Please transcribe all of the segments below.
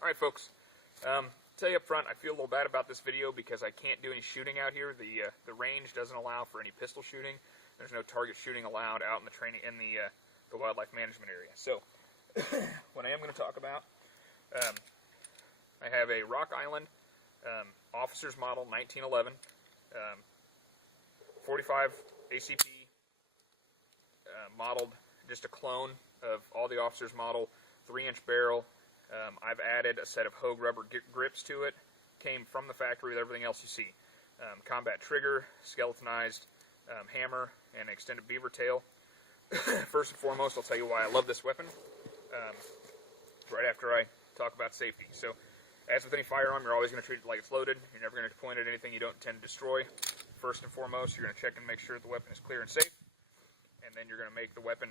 Alright folks, tell you up front, I feel a little bad about this video because I can't do any shooting out here. The range doesn't allow for any pistol shooting. There's no target shooting allowed out in the training in the wildlife management area. So, what I am going to talk about, I have a Rock Island Officers Model 1911, 45 ACP, modeled, just a clone of all the Officers Model, 3-inch barrel. I've added a set of Hogue rubber grips to it. Came from the factory with everything else you see. Combat trigger, skeletonized hammer, and an extended beaver tail. First and foremost, I'll tell you why I love this weapon, right after I talk about safety. So, as with any firearm, you're always going to treat it like it's loaded. You're never going to point at anything you don't intend to destroy. First and foremost, you're going to check and make sure that the weapon is clear and safe, and then you're going to make the weapon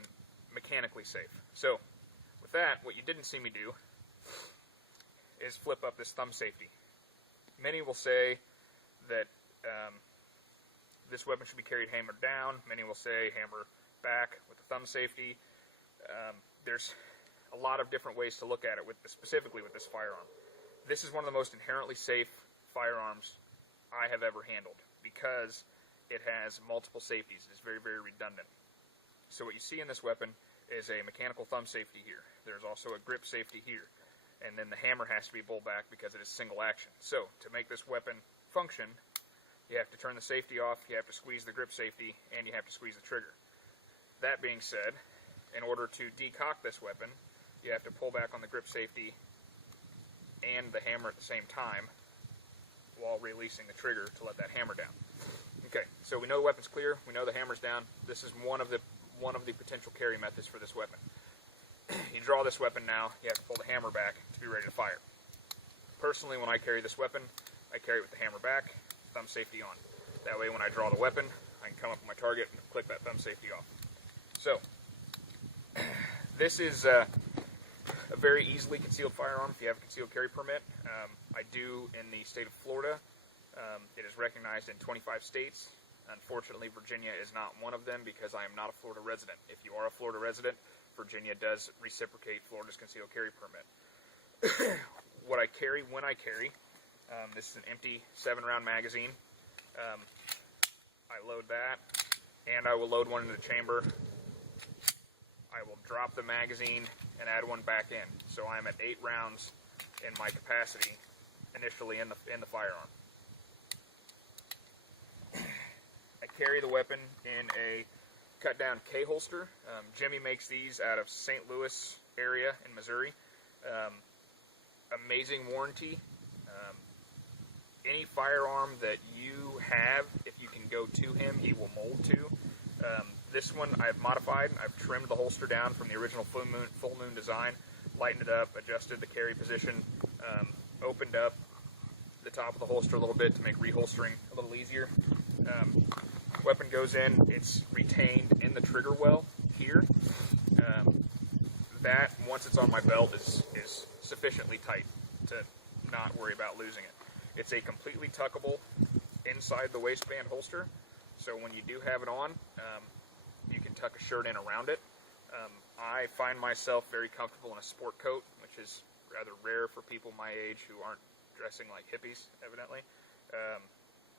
mechanically safe. So, with that, what you didn't see me do is flip up this thumb safety. Many will say that this weapon should be carried hammered down. Many will say hammer back with the thumb safety. There's a lot of different ways to look at it, specifically with this firearm. This is one of the most inherently safe firearms I have ever handled because it has multiple safeties. It's very, very redundant. So what you see in this weapon is a mechanical thumb safety here. There's also a grip safety here. And then the hammer has to be bull back because it is single action. So, to make this weapon function, you have to turn the safety off, you have to squeeze the grip safety, and you have to squeeze the trigger. That being said, in order to decock this weapon, you have to pull back on the grip safety and the hammer at the same time while releasing the trigger to let that hammer down. Okay, so we know the weapon's clear, we know the hammer's down. This is one of the potential carry methods for this weapon. You draw this weapon now, you have to pull the hammer back to be ready to fire. Personally, when I carry this weapon, I carry it with the hammer back, thumb safety on. That way when I draw the weapon, I can come up with my target and click that thumb safety off. So, this is a very easily concealed firearm if you have a concealed carry permit. I do in the state of Florida. It is recognized in 25 states. Unfortunately, Virginia is not one of them because I am not a Florida resident. If you are a Florida resident, Virginia does reciprocate Florida's concealed carry permit. What I carry when I carry, this is an empty 7-round magazine. I load that, and I will load one into the chamber. I will drop the magazine and add one back in. So I am at 8 rounds in my capacity initially in the firearm. I carry the weapon in a cut-down KHolster. Jimmy makes these out of St. Louis area in Missouri. Amazing warranty. Any firearm that you have, if you can go to him, he will mold to. This one I've modified. I've trimmed the holster down from the original full moon design, lightened it up, adjusted the carry position, opened up the top of the holster a little bit to make reholstering a little easier. Weapon goes in, it's retained in the trigger well here. That, once it's on my belt, is sufficiently tight to not worry about losing it. It's a completely tuckable inside the waistband holster, so when you do have it on, you can tuck a shirt in around it. I find myself very comfortable in a sport coat, which is rather rare for people my age who aren't dressing like hippies, evidently.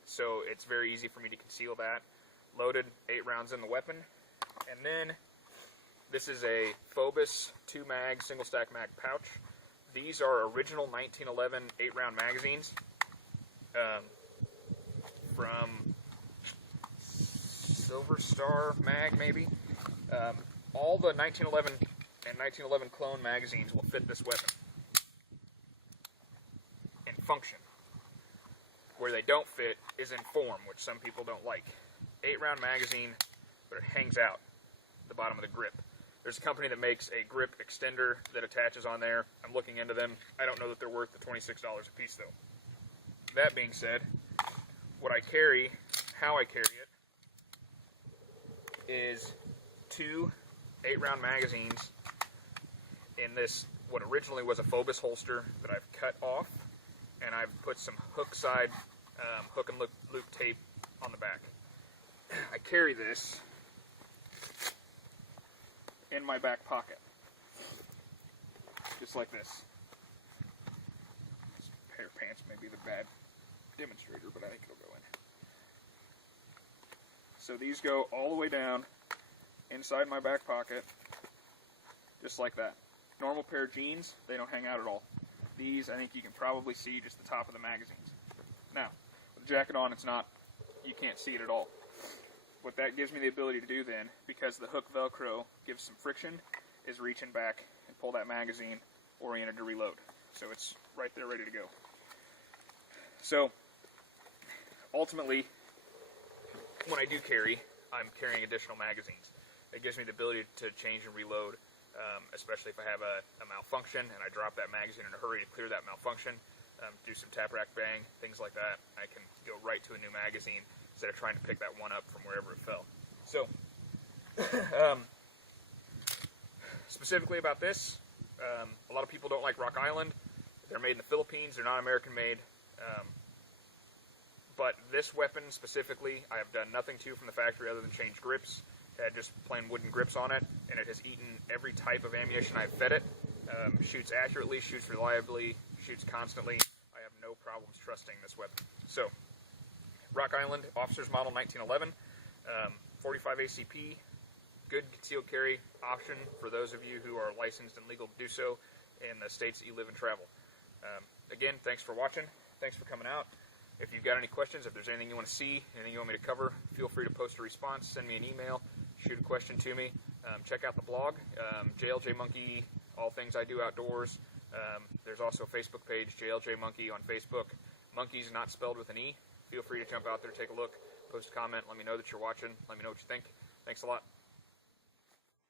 So it's very easy for me to conceal that. Loaded, 8 rounds in the weapon. And then, this is a Phobos 2-mag, single-stack mag pouch. These are original 1911 8-round magazines from Silver Star Mag, maybe. All the 1911 and 1911 clone magazines will fit this weapon in function. Where they don't fit is in form, which some people don't like. 8-round magazine, but it hangs out the bottom of the grip. There's a company that makes a grip extender that attaches on there. I'm looking into them. I don't know that they're worth the $26 a piece, though. That being said, what I carry, how I carry it, is 2 8-round magazines in this, what originally was a Phobos holster that I've cut off, and I've put some hook and loop tape on the back. I carry this in my back pocket, just like this. pair of pants may be the bad demonstrator, but I think it'll go in. So these go all the way down inside my back pocket, just like that. Normal pair of jeans, they don't hang out at all. These, I think you can probably see just the top of the magazines. Now, with the jacket on, it's not, you can't see it at all. What that gives me the ability to do then, because the hook Velcro gives some friction, is reach in back and pull that magazine oriented to reload. So it's right there ready to go. So, ultimately, when I do carry, I'm carrying additional magazines. It gives me the ability to change and reload, especially if I have a malfunction and I drop that magazine in a hurry to clear that malfunction, do some tap rack bang, things like that. I can go right to a new magazine instead of trying to pick that one up from wherever it fell. So, specifically about this, a lot of people don't like Rock Island. They're made in the Philippines. They're not American made. But this weapon specifically, I have done nothing to from the factory other than change grips. It had just plain wooden grips on it, and it has eaten every type of ammunition I've fed it. Shoots accurately, shoots reliably, shoots constantly. I have no problems trusting this weapon. So, Rock Island Officers Model 1911, 45 ACP, good concealed carry option for those of you who are licensed and legal to do so in the states that you live and travel. Again, thanks for watching. Thanks for coming out. If you've got any questions, if there's anything you want to see, anything you want me to cover, feel free to post a response, send me an email, shoot a question to me. Check out the blog, JLJ Monkey, all things I do outdoors. There's also a Facebook page, JLJ Monkey on Facebook. Monkey's not spelled with an E. Feel free to jump out there, take a look, post a comment, let me know that you're watching, let me know what you think. Thanks a lot.